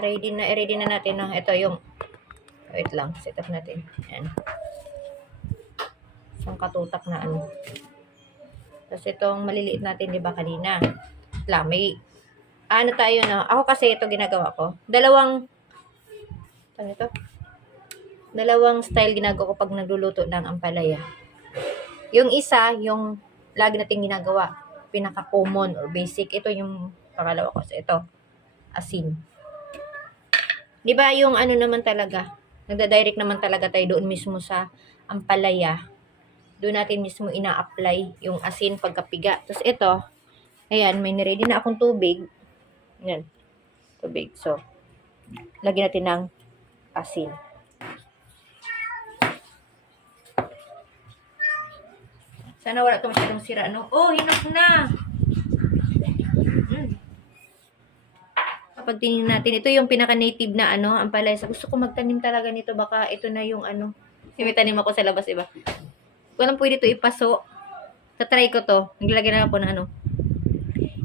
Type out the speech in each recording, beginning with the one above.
ready na natin. No? Ito yung, wait lang, set up natin. Yan. Isang katutak na ano. Tapos itong maliliit natin, di ba, kanina. May, ano tayo, no? Ako kasi ito ginagawa ko. Dalawang style ginagawa ko pag nagluluto ng ampalaya. Yung isa, yung lagi nating ginagawa, pinaka-common or basic. Ito yung pangalawa ko. So, ito, asin. Di ba yung ano naman talaga, nagda-direct naman talaga tayo doon mismo sa ampalaya. Doon natin mismo ina-apply yung asin pagkapiga. Tapos ito, ayan, may ready na akong tubig. Ayan, tubig. So, lagyan natin ng asin. Sana wala ito masyadong sira, no? Oh, hinog na! Kapag tingin natin, ito yung pinaka-native na ano, ampalaya. Gusto ko magtanim talaga nito. Baka ito na yung ano. May tanim ako sa labas, iba. Kung anong pwede ito ipaso. Tatry ko to. Naglagay na ako ng ano.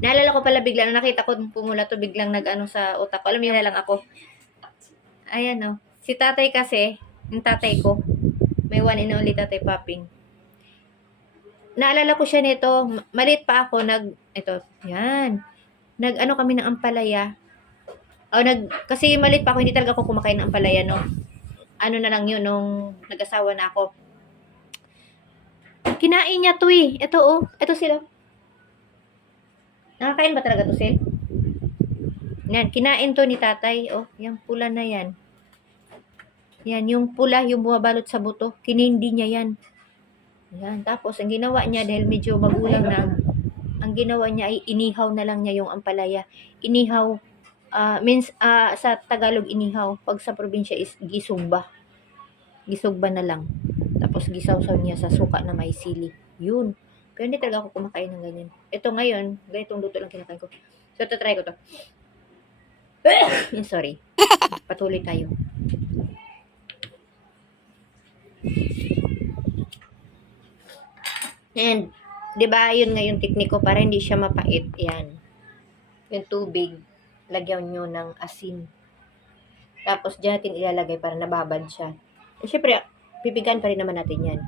Naalala ko pala bigla, nakita ko pumula to, biglang nag-ano sa utak ko. Alam mo, yun na lang ako. Ayan, no. Si tatay kasi, yung tatay ko, may one and only tatay Paping. Naalala ko siya nito, maliit pa ako, nag-ano kami ng ampalaya. Kasi maliit pa ako, hindi talaga ako kumakain ng ampalaya, no. Ano na lang yun, nung nag-asawa na ako. Kinain niya to eh. Ito oh, ito sila. Nakakain ba talaga to, Sel? Yan, kinain to ni tatay. Oh, yung pula na yan. Yan, yung pula, yung bumabalot sa buto. Kinindi niya yan. Yan, tapos ang ginawa niya, dahil medyo magulang na, ang ginawa niya ay inihaw na lang niya yung ampalaya. Inihaw, sa Tagalog inihaw. Pag sa probinsya is gisugba. Gisugba na lang. Tapos gisawsaw niya sa suka na may sili. Yun. Pero hindi talaga ako kumakain ng ganyan. Ito ngayon, ganitong luto lang kinakain ko. So, try ko to. Sorry. Patuloy tayo. And, di ba, yun nga yung teknik ko para hindi siya mapait. Yan. Yung tubig, lagyan nyo ng asin. Tapos, dyan natin ilalagay para nababad siya. And, syempre, pipigan pa rin naman natin yan.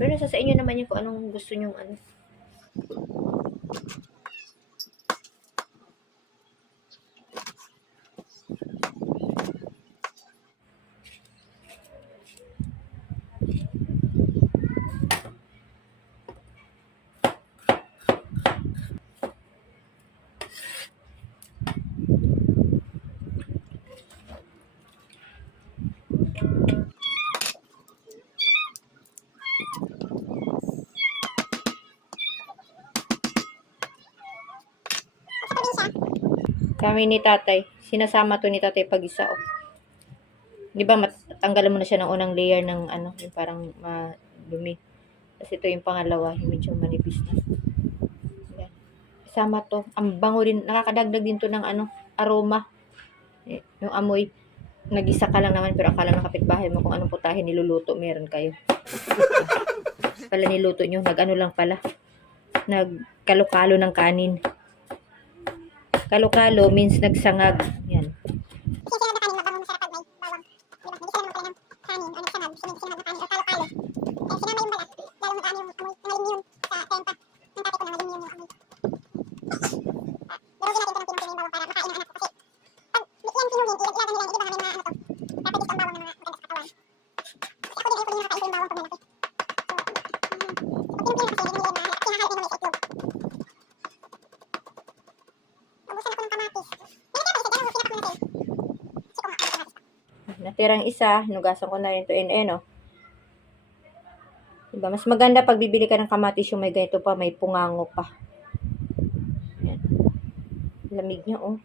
Pero sa inyo naman yung kung anong gusto nyong ano. Kami ni tatay, sinasama to ni tatay pag isa. Oh. Di ba tanggalan mo na siya ng unang layer ng ano, yung parang madumi. Kasi ito yung pangalawa, yung medyo manipis na. Yan. Kasama to. Ang bango din, nakakadagdag din to ng ano, aroma. Yung amoy. Nag-isa ka lang naman, pero akala ng kapitbahay mo kung anong putahe niluluto, meron kayo. Pala niluto nyo, nag-ano lang pala. Nagkalo-kalo ng kanin. Kalo-kalo means nagsangag. Yan. Natirang isa, nugasan ko na rin ito no? Diba? Mas maganda pag bibili ka ng kamatis yung may ganito pa, may pungango pa. Ayan. Lamig niya, oh.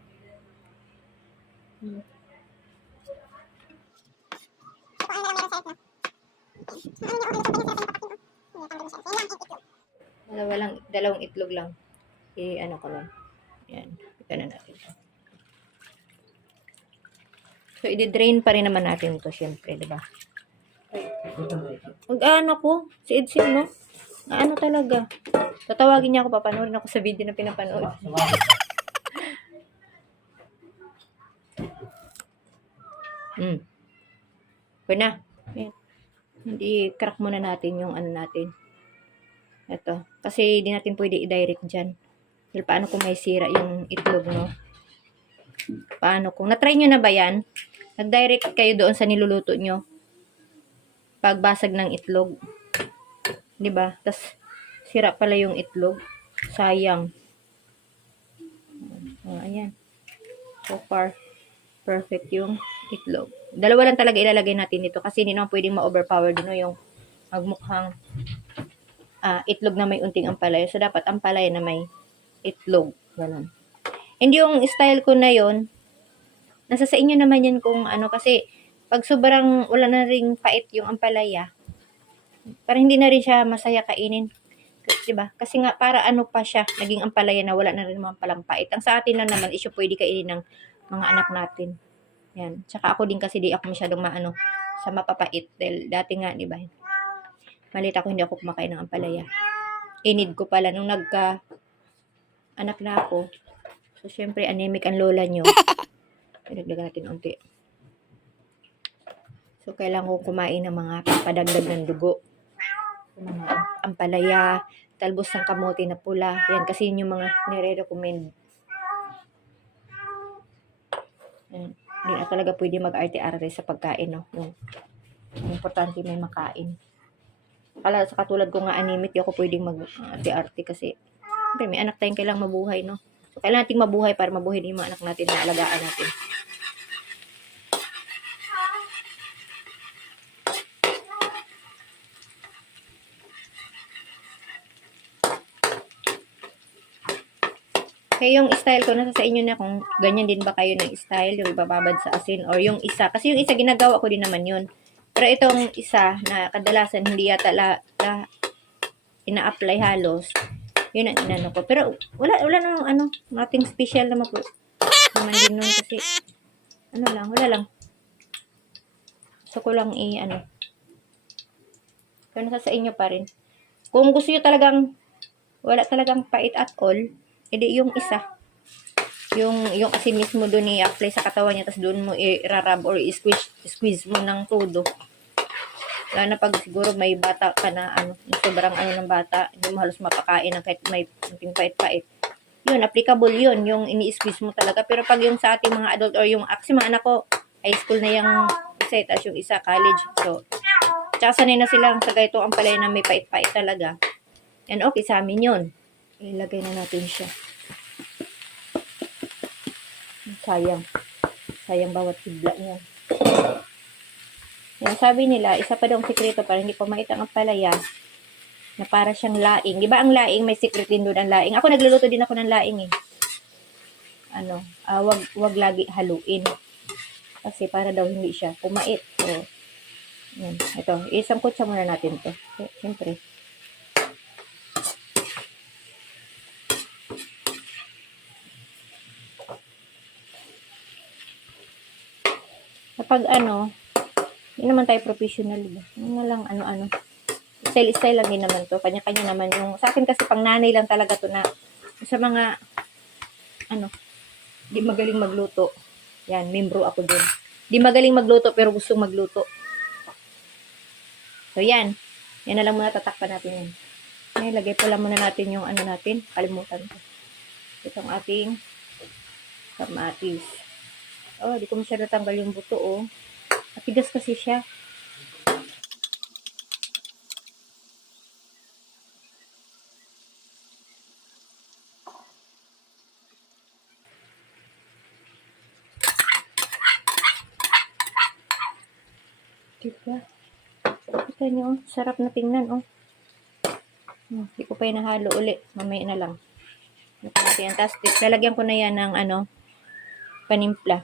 Dalawang itlog lang. Ano ko lang. Ayan. Ito na natin. So, i-drain pa rin naman natin ito, syempre, diba? Mag-ano ko? Si Edsin, no? Ano talaga? Tatawagin niya ako, papanoorin ako sa video na pinapanood. Okay na. Ayan. Hindi, crack muna natin yung ano natin. Ito. Kasi hindi natin pwede i-direct dyan. Dahil paano kung may sira yung itlog, no? Paano kung, na-try nyo na ba yan? Nag-direct kayo doon sa niluluto nyo. Pagbasag ng itlog. 'Di ba? Tas sira pala yung itlog. Sayang. Ayan. So far, perfect yung itlog. Dalawa lang talaga ilalagay natin dito kasi hindi naman pwedeng ma-overpower dun yung magmukhang itlog na may unting ampalaya. So, dapat ampalaya na may itlog. Ganun. And yung style ko na yon, nasa sa inyo naman yan kung ano, kasi pag sobrang wala na ring pait yung ampalaya, parang hindi na rin siya masaya kainin. Diba? Kasi nga, para ano pa siya, naging ampalaya na wala na rin mga palang pait. Ang sa atin lang naman, is pwede kainin ng mga anak natin. Yan. Tsaka ako din kasi di ako masyadong maano sa mapapait. Dahil dati nga, di ba? Malit ako, hindi ako kumakain ng ampalaya. Inid ko pala nung anak na ako. So, syempre, anemic ang lola nyo. Pinagdagan natin unti. So, kailangan ko kumain ng mga padagdag ng dugo. Mga ampalaya, talbos ng kamote na pula. Yan, kasi yun yung mga nire-recommend. Yan. Hindi na talaga pwede mag-arte-arte sa pagkain, no? Yung importante may makain. Kala sa katulad ko nga anemic, di ako pwedeng mag-arte-arte kasi may anak tayong kailangang mabuhay, no? So, kailangan nating mabuhay para mabuhay din yung mga anak natin na alagaan natin. Kaya yung style ko, nasa sa inyo na kung ganyan din ba kayo ng style, yung ibababad sa asin, or yung isa. Kasi yung isa, ginagawa ko din naman yun. Pero itong isa, na kadalasan hindi yata ina-apply halos, yun ang inano ko. Pero wala nang ano, nothing special naman po. Naman din nun kasi, wala lang. Gusto ko lang ano. Pero nasa sa inyo pa rin. Kung gusto nyo talagang, wala talagang pait at all, edi yung isa. Yung asin mismo doon i-apply sa katawan niya, tapos doon mo i-rub or i-squeeze mo ng todo. Lalo na pag siguro may bata ka na, sobrang ng bata, hindi mo halos mapakain ng kahit may kunting pait-pait. Yun, applicable yun, yung ini-squeeze mo talaga. Pero pag yung sa ating mga adult or yung, kasi mga anak ko, high school na yung isa, tapos yung isa, college. So, tsaka sanay na silang sa ganito ang palay na may pait-pait talaga. And okay, sa amin yun. Ilagay na natin siya. Sayang bawat hibla niya. Yan, sabi nila, isa pa daw ang sikreto para hindi pumait ang palaya na para siyang laing. Di ba ang laing, may secret din doon ang laing. Ako nagluluto din ako ng laing eh. Wag lagi haluin. Kasi para daw hindi siya pumait. So, yan. Ito, isang kutsa muna natin to. Okay, siyempre. Kapag hindi naman tayo professional, diba? Lang style lang din naman to. Kanya-kanya naman yung, sa akin kasi pang nanay lang talaga to na, sa mga, di magaling magluto. Yan, membro ako dun. Di magaling magluto pero gustong magluto. So, yan. Yan na lang muna, tatakpan natin yan. Ngayon, lagay pala muna natin yung natin. Kalimutan ko. Itong ating kamatis. Oh, di ko masyado tanggal yung buto, oh. Matigas kasi siya. Diba? Kita nyo, sarap na tingnan, oh. Hindi ko pa yung nahalo uli. Mamaya na lang. Tapos, lalagyan ko na yan ng, panimpla.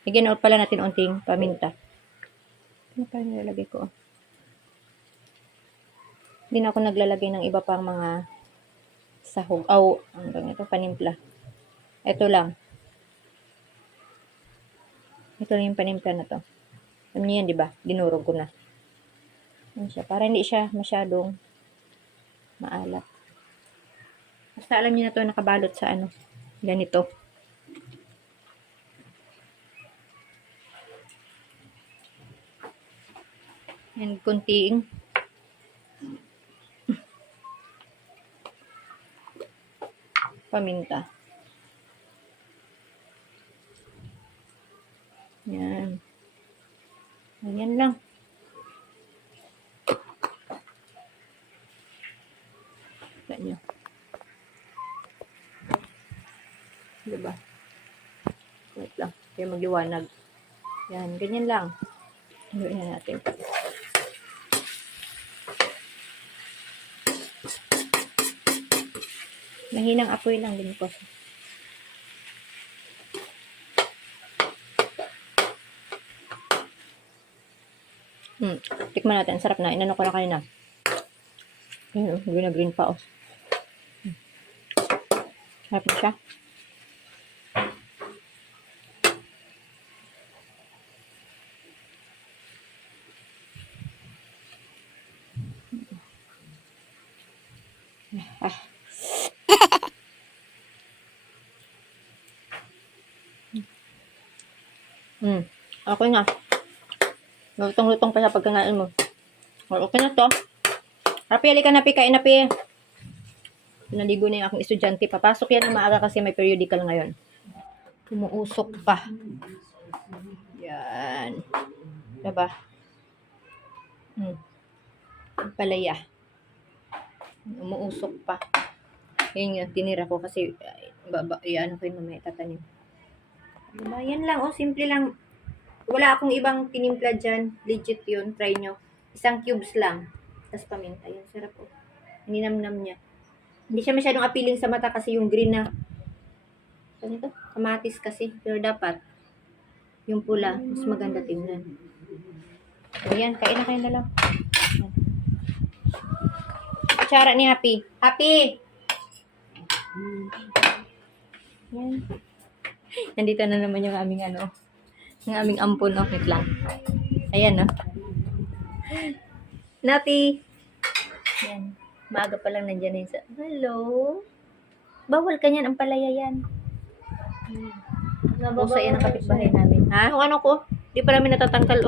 Lagyan pala natin unting paminta. Ano pa yung nilalagay ko? Hindi na ako naglalagay ng iba pang mga sahog. Ito, panimpla. Ito lang. Ito lang yung panimpla na to. Alam niyo yan, di ba? Dinurog ko na. Yan siya. Para hindi siya masyadong maalat. Basta alam niyo na to, nakabalot sa ganito. And kunting paminta. Yan. Ayan lang. Tignan nyo. Diba? Wait lang. Kaya magliwanag. Yan. Ganyan lang. Haluin na natin. Mahinang apoy lang din po. Tikman natin. Sarap na. Inano ko na kanina. Ayun, green na green pa. Sarap na siya. Okay na. Lutong-lutong pa sa pagkanain mo. Okay na to. Rapi, halika na, kain na, pi. Pinaligo na yung aking estudyante. Papasok yan ng maaga kasi may periodical ngayon. Umuusok pa. Yan. Diba? Palaya. Umuusok pa. Yan yung tinira ko kasi ano ko yun mamaya tatanim. Diba? Yan lang. Simple lang. Wala akong ibang tinimpla dyan. Legit yun. Try nyo. Isang cubes lang. Tapos paminta. Yan. Sarap po. Ninamnam niya. Hindi siya masyadong appealing sa mata kasi yung green na ano ito? Kamatis kasi. Pero dapat yung pula. Mas maganda tingnan. So yan. Kain na kayo na lang. Kutsara ni Happy. Happy! Yan. Nandito na naman yung aming yung aming ampon. Wait lang. Ayan, Napi. Yan. Maaga pa lang nandiyan na yun sa... Hello? Bawal ka niyan. Ang palaya yan. Pusa yan ang kapitbahay namin. Ha? Yung ano ko? Di pa namin natatangkal,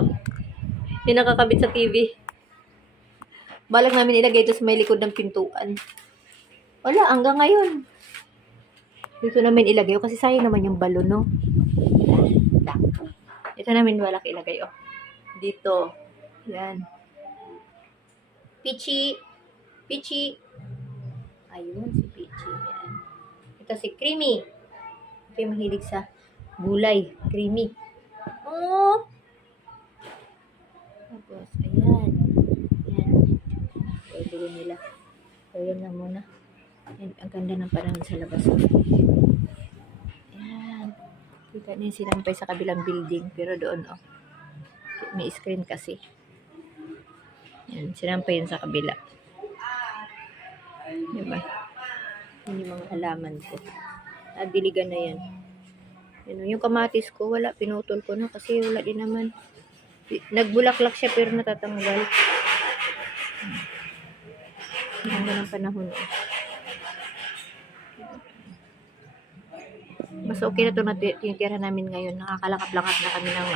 Di nakakabit sa TV. Balak namin ilagay ito sa may likod ng pintuan. Wala, hanggang ngayon. Dito namin ilagay, kasi sayang naman yung balon, no? Ito namin wala ilagay, Dito. Yan. Pichi. Pichi. Ayun, si Pichi. Yan. Ito si Creamy. Ito yung mahilig sa gulay. Creamy. Oh! Tapos, ayan. Yan. Ito yung nila. So, yan lang muna. Yan, ang ganda ng panahon sa labas. Ayan. Kita na yung sinampay sa kabilang building. Pero doon, may screen kasi. Yan, sinampay yun sa kabila. Diba? Yun yung mga halaman ko. Diligan na yan. Yung kamatis ko, wala. Pinutol ko na kasi wala din naman. Nagbulaklak siya pero natatanggal. Ang ganda ng panahon. Mas okay na ito na tinitira namin ngayon. Nakakalangap-langap na kami ng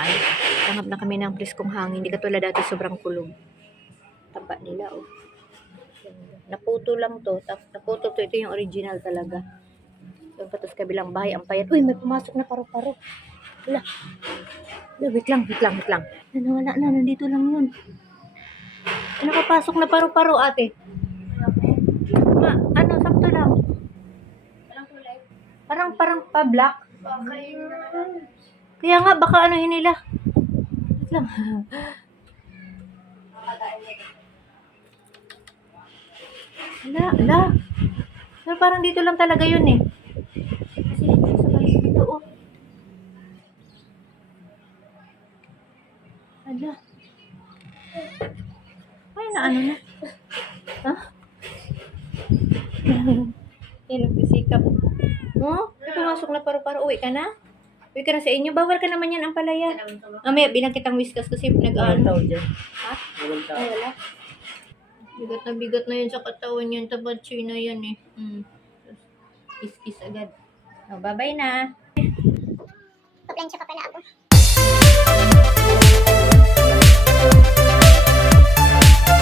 langap na kami ng preskong hangin. Hindi katulad dati sobrang kulog. Taba nila, Naputo lang to. Naputo to. Ito yung original talaga. Doon pa sa kabilang bahay. Ang payat. Uy, may pumasok na paru-paro. Wala. Wait lang. Wala na. Nandito lang yun. Nakapasok na paru-paro, ate. Sakto lang. Parang pa-black. Kaya nga, baka nila. Wait lang. Ala. Pero parang dito lang talaga yun, Kasi sa balik dito, Ala. Ay, na. Ha? Yan, nagsisikap. May pumasok na paru-paro. Uwi ka na? Uwi ka na sa inyo. Bawal ka naman yan ang palaya. Mamaya, bilang kitang whiskas kasi nag-ano. Ha? Ay, wala. Bigat na yun sa katawan yan. Tabatsi na yan, Kiss agad. Bye-bye na. Paplansya pa pala ako.